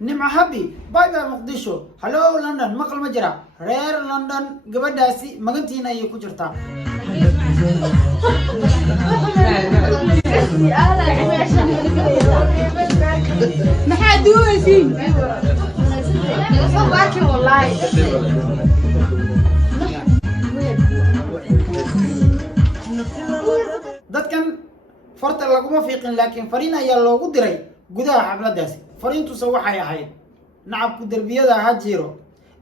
نمع هبي باي باي مقدشو هلو لندن مقل مجرى رير لندن قبداسي مقنتينا يكو جرتا محادوسي والله dadkan farta laguma fiiqin laakiin fariin ayaa loogu diray gudaha xafladaasi fariintuuse waxay ahayd nacabku derbiyada ha jiro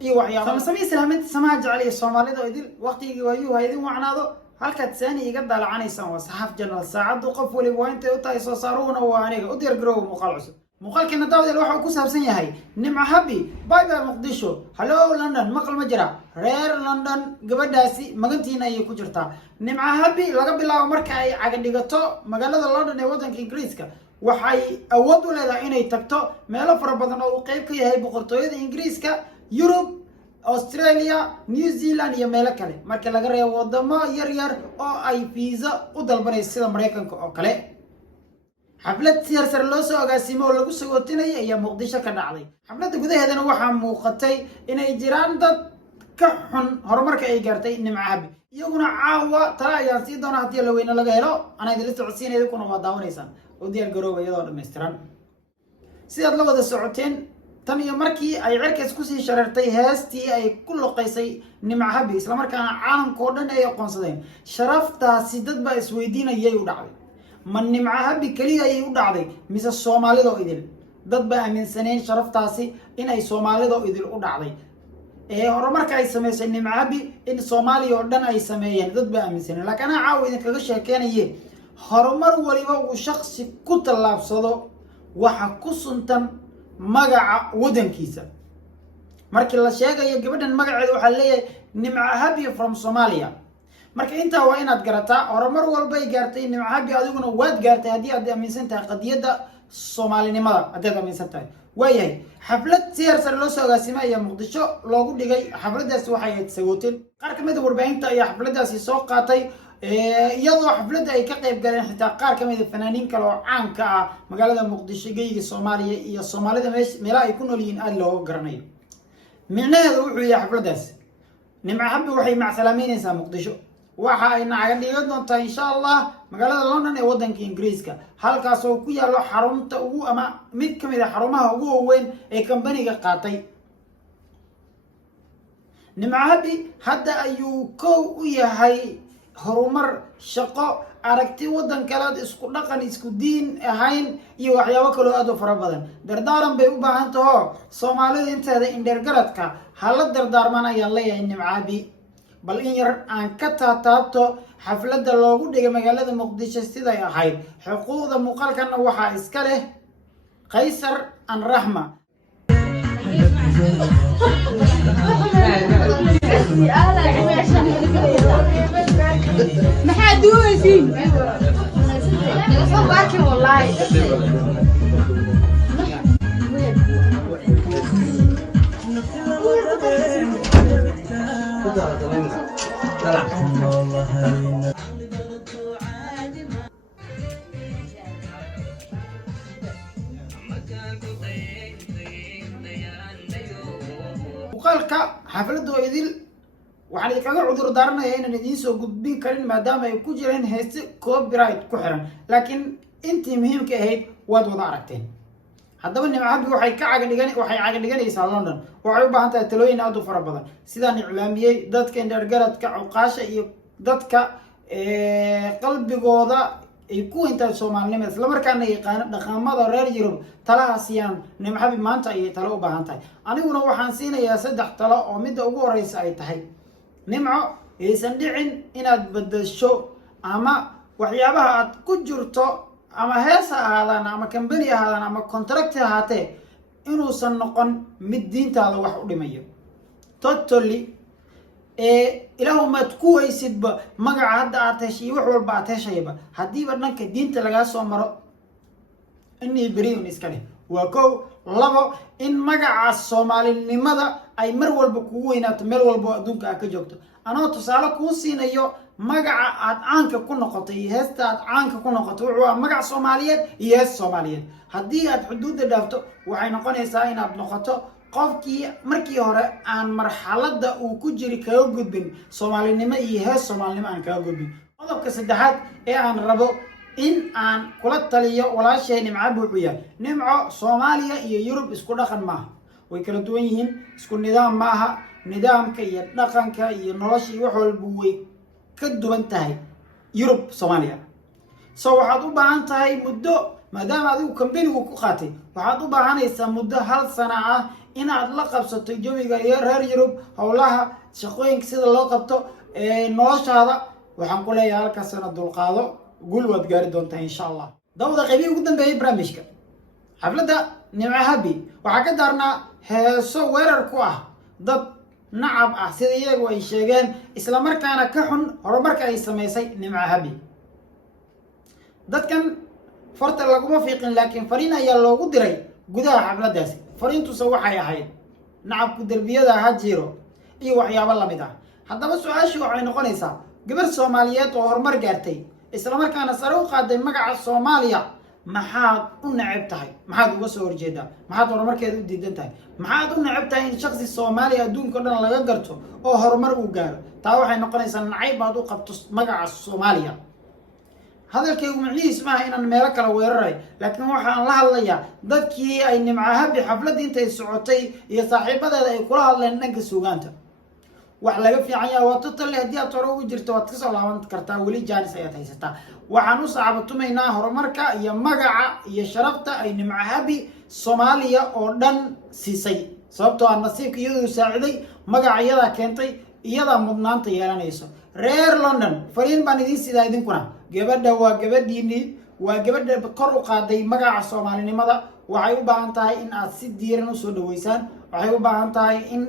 iyo waxyaabo sama islaaminta samaha jecel iyo soomaalida idil waqtigii waayuu ha idin wacnaado halkaad saani iga daalacanaysaan waa saxaaf janal saacaddu qof waliba waa intay u tahay soo saaruhuna waa aniga u diyaar garoowa muuqaal cusub muuqaalkeena daawdeel waxa uu ku saabsan yahay nimca habi bay bay muqdisho halo london maqal ma jira reer london gabadhaasi magantiina ayay ku jirtaa nimca habi laga bilaabo marka ay caga dhigato magaalada london ee waddanka ingiriiska waxay awood u leedahay inay tagto meelo fara badan oo uu qayb ka yahay boqortooyada ingiriiska yurub australia new zealand iyo meelo kale marka laga reebo wadamo yar yar oo ay fiisa u dalbanayso sida maraykanka oo kale xaflad siyaarsar loo soo agaasimo oo lagu sagootinayay ayaa muqdisho ka dhacday xafladda gudaheedana waxaa muuqatay inay jiraan dad ka xun horumarka ay gaartay nimca habi iyaguna caawa tala ayaan sii doona haddii la weyne laga helo anaa idinla socodsiinaya idinkuna waa daawanaysaan oo diyaar garooba iyadoo dhammaystiran sidaad la wada socoteen tan iyo markii ay cirkaas kusii shareertay heestii ay ku loqaysay nimca habi islamarkaana caalamka oo dhan ay aqoonsadeen sharaftaasi dad baa isweydiinayay u dhacday ma nimca habi keliya ayay u dhacday mise soomaalidoo idil dad baa aaminsaneen sharaftaasi in ay soomaalidoo idil u dhacday horumarka ay samaysay nimca habi in soomaaliya oo dhan ay sameeyeen dad baa aaminsaneen laakiin anaa caawa idinkaga sheekeynaye horumar waliba uu shaksi ku tallaabsado waxa ku suntan magaca waddankiisa markii la sheegayo gabadhan magaceeda waxaa leeyahay nimca habi from Somalia marka intaa waa inaad garataa horumar walba ay gaartay nimca habi adiguna waad gaartay haddii aad aaminsan tahay qadiyadda Soomaalinimada haddaad aaminsan tahay waayahay xaflad siyaarsar loo soo agaasimay ayaa muqdisho loogu dhigay xafladaasi waxay ahayd sagootin qaar ka mid ah warbaahinta ayaa xafladaasi soo qaatay iyadoo xafladda ay ka qayb galeen xitaa qaar ka mid ah fanaaniin kale oo caan ka ah magaalada muqdisho geyiga Soomaaliya iyo Soomaalida meelaha ay ku nool yihiin aad looga garanayo micnaheedu wuxuu yahay xafladaas nimca habi waxay macsalaameynaysaa muqdisho waxa ay nacaga dhigan doontaa insha Allah magaalada London ee waddanka Ingiriiska halkaas oo ku yaalo xarunta ugu ama mid ka mid ah xarumaha ugu weyn ee company-ga qaatay nimca habi hadda ayuu kow u yahay horumar shaqo aragti waddan kale isku dhaqan isku diin ahayn iyo waxyaabo kale oo aad u fara badan dardaaran bay u baahan tahay Soomaalida inteeda indhergaradka hala dardaarman ayaan leeyahay nimca habi bal in yar aan ka taataabto xafladda loogu dhigay magaalada muqdisho siday ahayd xuquuqda muuqaalkana waxaa iska leh qaysar an rahma محادوسي والله muuqaalka xafladda idil waxaan idinkaga cudur daaranayaa inaan idiin soo gudbin karin maadaama ay ku jireen heese copyright ku xiran laakiin intii muhiimka ahayd waad wada aragteen haddaba nimca habi waxay caga dhiganaysaa London waxay u baahan tahay talooyin aad u fara badan sidaan iclaamiyey dadka indhergaradka cuqaasha iyo dadka qalbigooda ay ku intaay Soomaalinimada isla markaana yaqaan dhaqamada reer Yurub talahaasiyaan nimca habi maanta ay talo u baahan tahay aniguna waxaan siinayaa 3 talo oo midda ugu horeysa ay tahay nimco aysan dhicin inaad bedesho ama waxyaabaha aad ku jirto ama hees ahaadaan ama company ahaadaan ama contract ahaatee inuusan noqon mid diintaada wax u dhimayo totally ilaahu maad ku weysidba magaca hadda aad heshay wax walba aad heshayba haddiiba dhanka diinta lagaa soo maro inii beriun iska leh waa kow labo in magaca soomaalinimada ay mar walba kugu weynaato meel walba oo adduunka aad ka joogto anoo tusaale kuu siinayo magaca aad caanka ku noqotay iyo heesta aad caanka ku noqoto wuxuu ah magac soomaaliyeed iyo hees soomaaliyeed haddii aad xuduudda dhaafto waxay noqonaysaa inaad noqoto qofkii markii hore aan marxaladda uu ku jiri kaga gudbin soomaalinimo iyo hees soomaalinimo aan kaga gudbin qodobka saddexaad ee aan rabo in aan kula taliyo walaashay nimco wuxuu yahay nimco soomaaliya iyo yurub isku dhaqan maaha way kala duwan yihiin isku nidaam maaha nidaamka iyo dhaqanka iyo nolosha iyo wax walba way ka duwan tahay yurub soomaaliya so waxaad u baahan tahay muddo maadaama adigu kambanigu ku qaatay waxaad u baahanaysaa muddo 1 sano ah inaad la qabsato jawiga reer yurub howlaha shaqooyinka sida loo qabto noloshaada waxaan ku leeyahay 1 sano dulqaado guul waad gaari doontaa insha allah dawda qaybii ugu dambeeyay barnaamijka xafladda nimco habi waxaa ka daarnaa heeso weerar ku ah dad nacab ah sida iyagu ay sheegeen isla markaana ka xun horumarka ay samaysay nimco habi dadkan farta laguma fiiqin laakiin fariin ayaa loogu diray gudaha xafladdaasi fariintuse waxay ahayd nacabku derbiyada ha jiro iyo waxyaabo lamid ah haddaba su-aashii waxay noqonaysaa gabar soomaaliyeed oo horumar gaartay isla markaana sare u qaaday magaca soomaaliya maxaad u neceb tahay maxaad uga soo horjeedaa maxaad horumarkeeda u diidan tahay maxaad u neceb tahay in shaksi soomaaliya adduunka o dhan laga garto oo horumar uu gaaro taa waxay noqonaysaa nacayb baad u qabto magaca soomaaliya hadalkaygu micnihiis maaha inaan meelo kala weeraray laakiin waxaan la hadlayaa dadkii ay nimco habi xafladdii intay socotay iyo saaxiibadeeda ay kula hadleen dhanka suugaanta wax laga fiican yaha waa totally haddii aad hore ugu jirto waad kasoo laaban kartaa weli jaanis ayaad haysataa waxaan u saxabatumaynaa horumarka iyo magaca iyo sharafta ay nimco habi soomaaliya oo dhan siisay sababtoo ah nasiibka iyaduu saaciday magaca iyadaa keentay iyadaa mudnaanta yeelanayso reer london fariin baan idiin sidaa idinkuna gabadha waa gabadhiinii waa gabadha kor u qaaday magaca soomaalinimada waxay u baahan tahay in aad si diiran usoo dhaweysaan waxay u baahan tahay in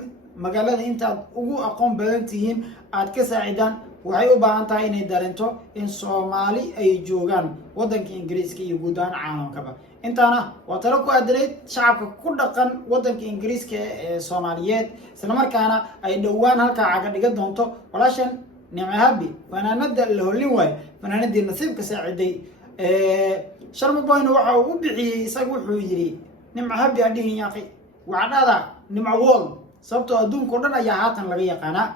magaalada intaad ugu aqoon badan tihiin aad ka saacidaan waxay u baahan tahay inay dareento in soomaali ay joogaan waddanka ingiriiska iyo guud ahaan caalamkaba intaana waa talo ku aadanayd shacabka ku dhaqan waddanka ingiriiska ee soomaaliyeed isla markaana ay dhowaan halkaa caga dhiga doonto walaashan nimco habi fanaanada la hollin waayo fanaanadii nasiibka saaciday sharmaboyna waxa uu u bixiyey isaga wuxuu yidhi nimco habi adhihin yaaqi wacdhada nimco wool sababtoo adduunka o dhan ayaa haatan laga yaqaanaa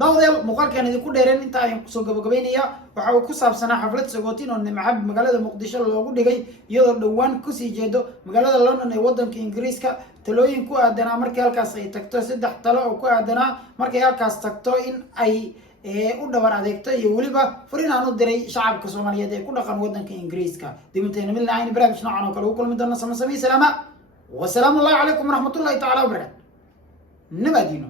dawdeel muuqaalkaan idinku dheereen inta ayaan kusoo gabagabaynaya waxa uu ku saabsanaa xaflad sagootin oo nimco habi magaalada muqdisho loogu dhigay iyadoo dhowaan kusii jeedo magaalada london ee waddanka ingiriiska talooyin ku aadanaa markii halkaas ay tagto 3 talo oo ku aadanaa markay halkaas tagto in ay u dhabar adeegto iyo weliba fariin aan u diray shacabka soomaaliyeed ee ku dhaqan waddanka ingiriiska dibintayna midna ayna barnaamij noocan oo kale ugu kulmi doona sama salaama wasalaamu allahi calaykum waraxmatullahi tacaala wabarakaatu nabadino